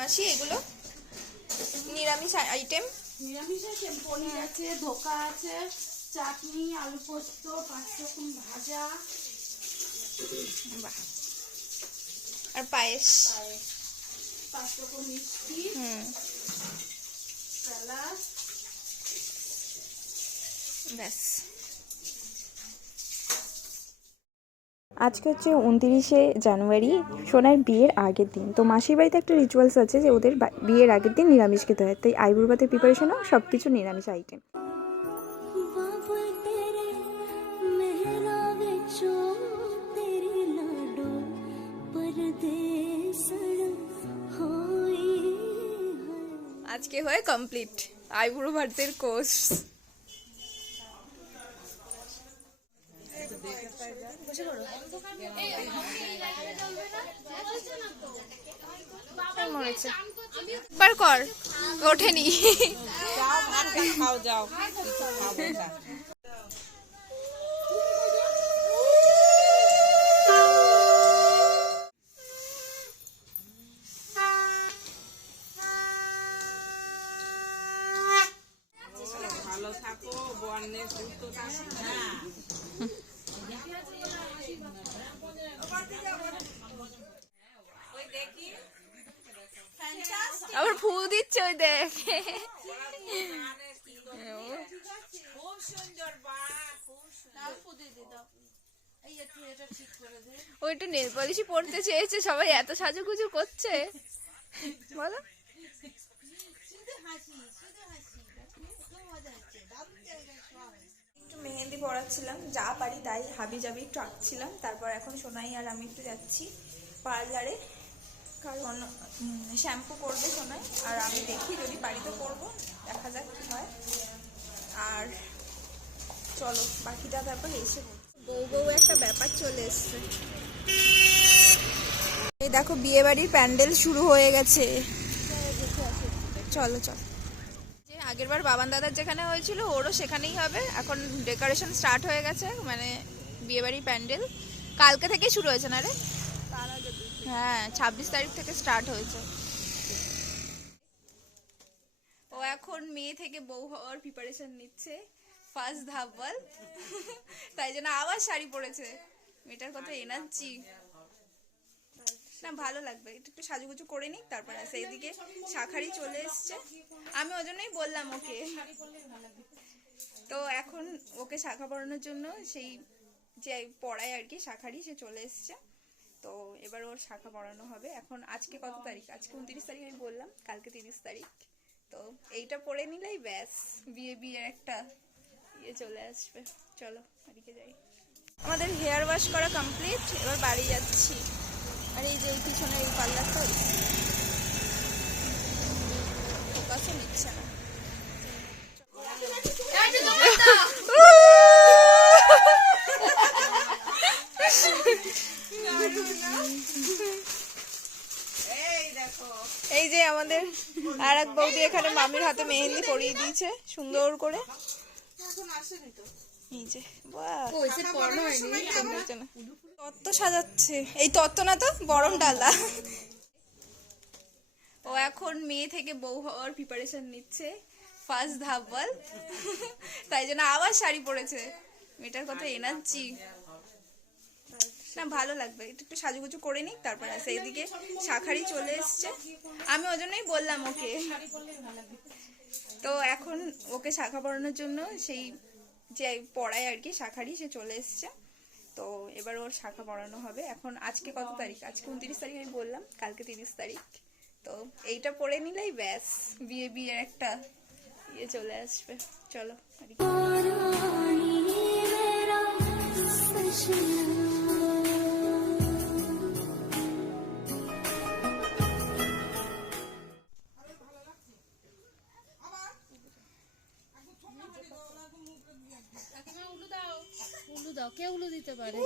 মাসি এগুলো নিরামিষ আইটেম। নিরামিষ আছে, পনির আছে, ধোকা আছে, চাটনি, আলু পোস্ত, 5 রকম ভাজা, বাহ, আর পায়েস, 5 রকম মিষ্টি, স্যালাড, ব্যাস। আজকে হচ্ছে 29শে জানুয়ারি, সোনার বিয়ের আগের দিন। তো মাসির বাড়িতে একটা রিচুয়ালস আছে যে ওদের বিয়ের আগের দিন নিরামিষ খেতে হয়, তাই আইবুড়ো ভাতের প্রিপারেশনও সব কিছু নিরামিষ আইটেম। আজকে হয়ে কমপ্লিট আইবুড়ো ভাতের কোর্স। মরেছে বার কর, ওঠেনি। খাও যাও, ভালো থাকো, বর্ণের সুস্থ থাকো। আবার ফু দিচ্ছে ওই দেখ। খুব সুন্দর বা, ও একটু নেল পলিশই পড়তে চেয়েছে, সবাই এত সাজুগুজু করছে বলো। একটু মেহেন্দি পড়াচ্ছিলাম, যা পারি তাই হাবি জাবি একটু আঁকছিলাম। তারপর এখন সোনাই আর আমি একটু যাচ্ছি পার্লারে, কারণ শ্যাম্পু করবে সোনাই, আর আমি দেখি যদি পারি তো করবো, দেখা যাক কি হয়। আর চলো বাকিটা তারপর এসে বউ বউ একটা ব্যাপার চলে এসছে। এই দেখো বিয়ে বাড়ির প্যান্ডেল শুরু হয়ে গেছে, চলো চলো। যে আগেরবার বাবান দাদার যেখানে হয়েছিল ওরও সেখানেই হবে, এখন ডেকোরেশন স্টার্ট হয়ে গেছে, মানে বিয়ে বাড়ির প্যান্ডেল কালকে থেকে শুরু হয়েছে না রে? হ্যাঁ 26 তারিখ থেকে স্টার্ট হয়েছে। ও এখন মেয়ে থেকে বউ হওয়ার প্রিপারেশন নিচ্ছে, ফার্স্ট ধাপ বল। তাই জন্য আবার শাড়ি পরেছে, মেয়েটার কথা এনার্জি না, ভালো লাগবে। একটু সাজুগুজু করে নিক তারপর আসে। এইদিকে শাখারি চলে এসছে, আমি ওই জন্যই বললাম ওকে। তো এখন ওকে শাখা পরানোর জন্য সেই যে পড়ায় আর কি শাখারি, সে চলে এসছে। তো এবার ওর শাখা পরানো হবে। এখন আজকে কত তারিখ? আজকে 29 তারিখ আমি বললাম, কালকে 30 তারিখ। তো এইটা পরে নিলেই ব্যাস বিয়ের একটা ইয়ে চলে আসবে। চলো বাড়িতে যাই। আমাদের হেয়ার ওয়াশ করা কমপ্লিট, এবার বাড়ি যাচ্ছি। আর এই যে এই পিছনে এই পার্লারটা ফোকাসও নিচ্ছে না। এই যে আমাদের আর এক বৌদি এখানে মামির হাতে মেহেন্দি পরিয়ে দিয়েছে সুন্দর করে। এই যে তত্ত্ব সাজাচ্ছে, এই তত্ত্ব না তো বরণ ডালা। ও এখন মেয়ে থেকে বউ হওয়ার প্রিপারেশন নিচ্ছে, ফার্স্ট ধাপ বল। তাই জন্য আবার শাড়ি পরেছে, মেয়েটার কথা এনার্জি না, ভালো লাগবে। একটু সাজুগুজু করে নিক তারপর আসে। এইদিকে শাখারি চলে এসছে, আমি ওই জন্যই বললাম ওকে। তো এখন ওকে শাখা পরানোর জন্য সেই যে পড়ায় আর কি শাখারি, সে চলে এসছে। তো এবার ওর শাখা পরানো হবে। এখন আজকে কত তারিখ? আজকে 29 তারিখ আমি বললাম, কালকে 30 তারিখ। তো এইটা পরে নিলেই ব্যাস বিয়ের একটা ইয়ে চলে আসবে। চলো উলু দাও, কে উলু দিতে পারে?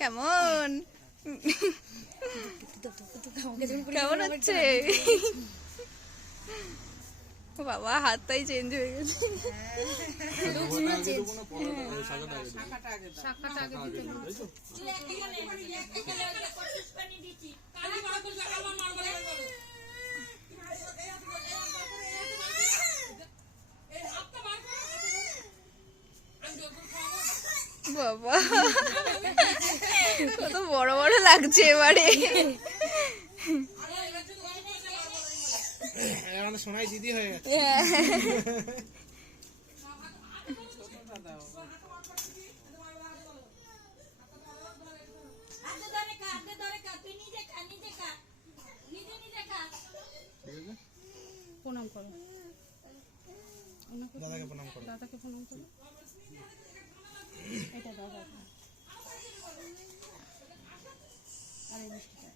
কেমন কেমন হচ্ছে? বাবা হাতটাই চেঞ্জ হয়ে গেছে। শাখাটা আগে দাও। শাখাটা আগে দিতে হবে। বাবা কত বড় বড় লাগছে এবারে। আমাদের সোনাই দিদি হয়ে গেছে। ছোটটা দাও। প্রণাম করো, দাদাকে প্রণাম করো। দাদাকে প্রণাম করো। এটা দাদা আর এই মিষ্টিটা।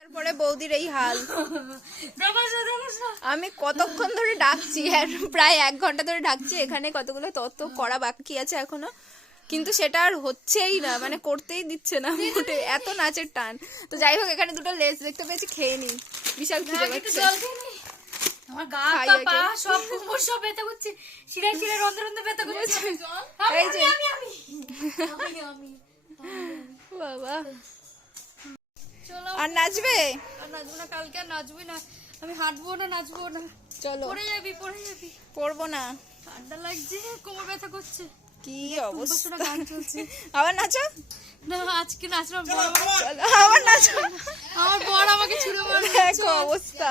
তারপরে বৌদির এই হাল। আমি কতক্ষণ ধরে ডাকছি, আর প্রায় 1 ঘন্টা ধরে ডাকছি। এখানে কতগুলো তত্ত্ব করা বাকি আছে এখনো, কিন্তু সেটা আর হচ্ছেই না, মানে করতেই দিচ্ছে না মোটে, এত নাচের টান। তো যাই হোক, এখানে দুটো লেস দেখতে পেয়েছি, খেয়ে নি, বিশাল খিদে পাচ্ছে। আমার গা খাই পা ওকে। পা সব কোমর সব ব্যথা করছে, শিরায় শিরায় রন্ধে রন্ধে ব্যথা করছে। এই যে আমি বাবা, চলো আর নাচবে? আর নাচবো না, কালকে আর নাচবি না, আমি হাঁটবো না, নাচবো না। চলো, পড়ে যাবি পড়ে যাবি। পড়বো না। ঠান্ডা লাগছে, কোমর ব্যথা করছে। কি অবস্থা অবস্থা, গান চলছে। আবার নাচো। না আজকে নাচলাম, বড় চলো আবার নাচো। আমার বড় আমাকে ছুড়ে মারবে। দেখো অবস্থা।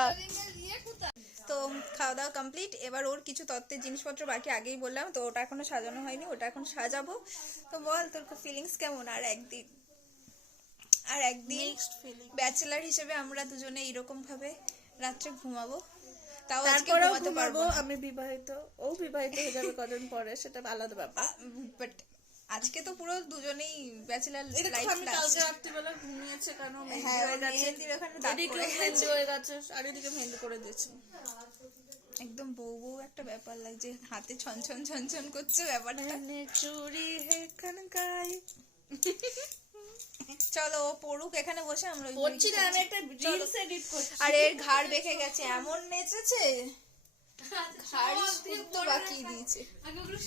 তো খাওয়া দাওয়া কমপ্লিট। এবার ওর কিছু তত্ত্বের জিনিসপত্র বাকি, আগেই বললাম, তো ওটা এখনো সাজানো হয়নি, ওটা এখন সাজাবো। তো বল তোর ফিলিংস কেমন? আর একদিন ব্যাচেলার হিসেবে আমরা দুজনে এরকম ভাবে রাত্রে ঘুমাবো, তাও আজকে তারপরেও ঘুমাতে পারবো ঘুমাবো। না। আমি বিবাহিত, ও বিবাহিত হয়ে যাবে কদিন পরে, সেটা আলাদা ব্যাপার। বাট আজকে তো পুরো দুজনেই ব্যাচেলার এই দেখো, লাইফ। আমি কালকে রাত্রিবেলা ঘুমিয়েছে কেন, মেহেন্দি হ্যাঁ, হয়ে ওর গেছে, মেহেন্দির ওখানে দাগ এদিকেও পড়ে গেছে। মেহেন্দি হয়ে গেছে, আর এদিকে মেহেন্দি করে দিয়েছে। একদম বউ বউ একটা ব্যাপার লাগছে, হাতে ছনছন ছনছন করছে ব্যাপারটা। চুরি হে কনকাই। চলো ও পড়ুক এখানে বসে, আমরা ওই বলছি না, আমি ঘরে একটা চলো। রিলস এডিট করছি। আর এর ঘাড় বেঁকে গেছে, এমন নেচেছে, ঘাড় শুদ্ধ বাকি দিয়েছে। আগে ওগুলো